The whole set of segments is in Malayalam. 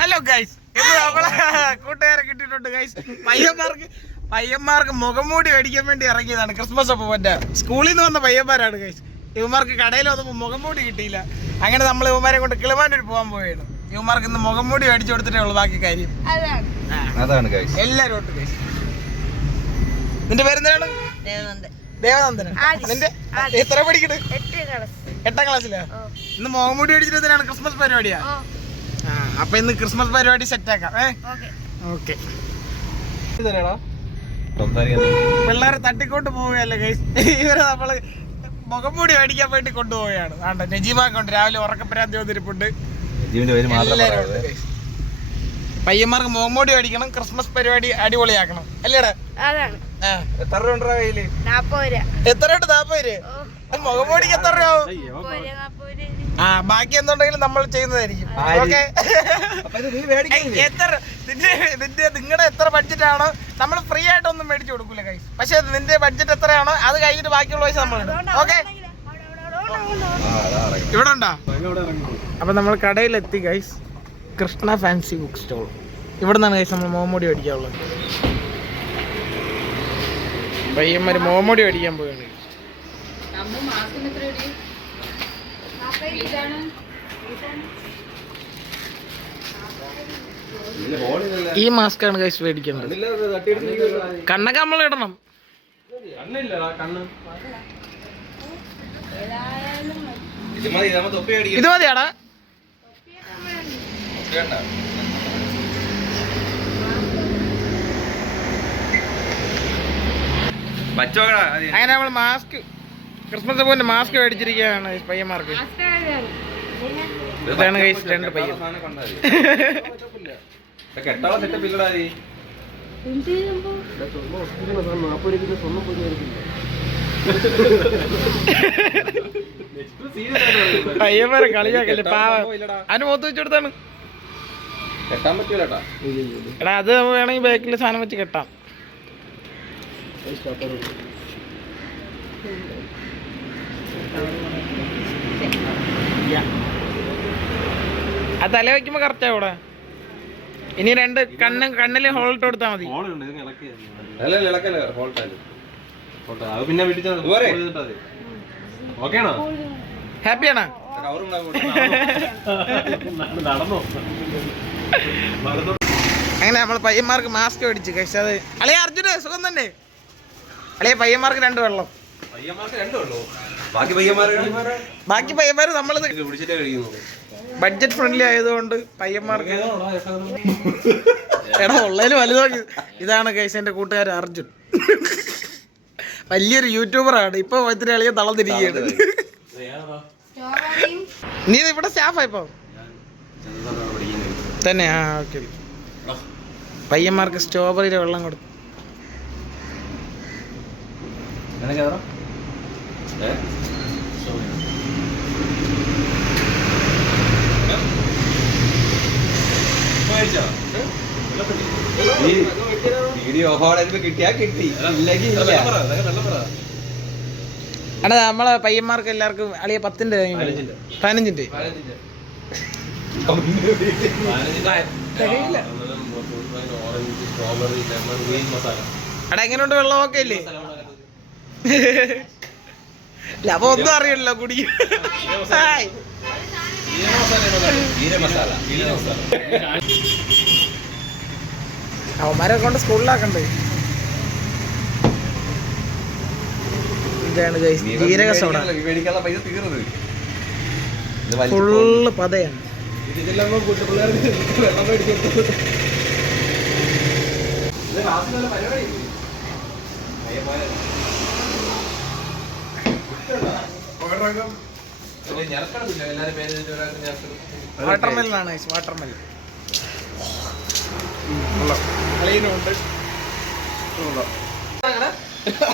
ഹലോ ഗൈസ്, ഇത് നമ്മളെ കൂട്ടുകാരെ കിട്ടിയിട്ടുണ്ട് ഗൈസ്. പയ്യന്മാർക്ക് മുഖംമൂടി മേടിക്കാൻ വേണ്ടി ഇറങ്ങിയതാണ്. ക്രിസ്മസ് അപ്പം മറ്റേ സ്കൂളിൽ നിന്ന് വന്ന പയ്യന്മാരാണ് ഗൈസ്. ഇവന്മാർക്ക് കടയിൽ വന്നപ്പോൾ മുഖംമൂടി കിട്ടിയില്ല. അങ്ങനെ നമ്മൾ ഇവന്മാരെ കൊണ്ട് കിളിമാനൂർ പോകാൻ പോവുകയാണ്. ഇവന്മാർക്ക് ഇന്ന് മുഖംമൂടി മേടിച്ചു കൊടുത്തിട്ടേ ഉള്ളൂ ബാക്കി കാര്യം. അതാണ് ഗൈസ്, എല്ലാരും ഉണ്ട് ഗൈസ്. നിന്റെ പേരെന്താണ്? ദേവനന്ദൻ. നിന്റെ എത്ര പഠിക്കണ്? 8ാം ക്ലാസ്സിലാ. ഇന്ന് മുഖംമൂടി മേടിച്ചിട്ട് ക്രിസ്മസ് പരിപാടിയാ. അപ്പൊ ഇന്ന് ക്രിസ്മസ് പരിപാടി സെറ്റ് ആക്കാം. ഓക്കെ. പിള്ളേരെ തട്ടിക്കൊണ്ട് പോവുകയല്ലേ ഗൈസ്. ഇവരെ നമ്മള് മുഖംമൂടി മേടിക്കാൻ വേണ്ടി കൊണ്ടുപോവുകയാണ്. ആണ്ട നജീബാക്കൊണ്ട് രാവിലെ ഉറക്കപ്പരാന്തി വന്നിരിപ്പുണ്ട്. പയ്യന്മാർക്ക് മുഖംമൂടി മേടിക്കണം, ക്രിസ്മസ് പരിപാടി അടിപൊളിയാക്കണം അല്ലേടാ? എത്ര രൂപ ഉണ്ടോ കയ്യില്? 40 രൂപ. എത്ര ഉണ്ട്? 40 രൂപ. മുഖംമൂടിക്ക് എത്ര രൂപ? ബാക്കി എന്തുണ്ടെങ്കിലും നമ്മൾ ചെയ്യുന്നതായിരിക്കും. ഓക്കെ. നിങ്ങളുടെ എത്ര ബഡ്ജറ്റ് ആണോ നമ്മൾ ഫ്രീ ആയിട്ടൊന്നും മേടിച്ചു കൊടുക്കൂല ഗൈസ്. പക്ഷെ നിന്റെ ബഡ്ജറ്റ് എത്രയാണോ അത് കഴിഞ്ഞിട്ട് ബാക്കിയുള്ള പൈസ നമ്മൾ ഇടും. ഓക്കെ. ഇവിടെ ഉണ്ടോ? അപ്പൊ നമ്മൾ കടയിലെത്തി guys. Krishna fancy book stall. ഇവിടെ നിന്നാണ് ഗൈസ് നമ്മൾ മുഖംമൂടി മേടിക്കാനുള്ളത്. പയ്യന്മാര് മുഖംമൂടി മേടിക്കാൻ പോവുകയാണ്. ഈ മാസ്ക് ആണ് ഗൈസ് മേടിക്കേണ്ടത്. കണ്ണൊക്കെ നമ്മൾ ഇടണം. ഇത് മതിയാടാ? അങ്ങനെ നമ്മൾ മാസ്ക് ക്രിസ്മസ് പോലെ മാസ്ക് മേടിച്ചിരിക്കുകയാണ് പയ്യന്മാർക്ക്. ഇതാണ് ഗൈസ് 2 പയ്യൻ. പയ്യന്മാരെ കളിയാക്കല്ലേ പാവം. അതിന് മുഖത്ത് വെച്ച് കൊടുത്താണ്. എടാ അത് വേണമെങ്കിൽ ബാക്കിൽ സാധനം വെച്ച് കെട്ടാം. അത് തല വയ്ക്കുമ്പോ കറക്റ്റാ കൂടെ. ഇനി 2 കണ്ണില് ഹോൾട്ട് കൊടുത്താൽ മതി. ഹാപ്പിയാണോ? അങ്ങനെ നമ്മൾ പയ്യന്മാർക്ക് മാസ്ക് മേടിച്ചു കഴിച്ചു. അത് അളിയ അർജുന സുഖം തന്നെ. അളിയ പയ്യന്മാർക്ക് 2 വെള്ളം. ബാക്കി പയ്യന്മാർ നമ്മളത് ബഡ്ജറ്റ് ഫ്രണ്ട്ലി ആയതുകൊണ്ട് പയ്യന്മാർക്ക് എടാ ഉള്ളതിൽ വലുതാക്കി. ഇതാണ് ഗൈസ് എൻ്റെ കൂട്ടുകാരൻ അർജുൻ. വലിയൊരു യൂട്യൂബറാണ്. ഇപ്പൊ ഇത്തിരി അളിയെ തളർന്നിരിക്കുകയാണ്. നീ ഇവിടെ സ്റ്റാഫാ ഇപ്പൊ തന്നെ? ഓക്കെ. പയ്യന്മാർക്ക് സ്ട്രോബെറിയുടെ വെള്ളം കൊടുക്കും. എടാ നമ്മളെ പയ്യന്മാർക്ക് എല്ലാവർക്കും അളിയ 10ന്റെ 15ന്റെ എടാ എങ്ങനെയുണ്ട് വെള്ളമൊക്കെ ഇല്ലേ? അപ്പൊ ഒന്നും അറിയില്ലല്ലോ കുടിക്കും. അവന്മാരെ കൊണ്ട് സ്കൂളിലാക്കണ്ടേ. ഇതാണ് ജീരക സോഡ. ഫുള്ള് പതയാണ്. വാട്ടർമെല്ലാണ് വാട്ടർമെലൻ.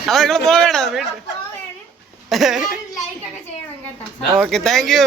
അത് നിങ്ങൾ പോവേണ വീട്ടിൽ. Okay, thank you.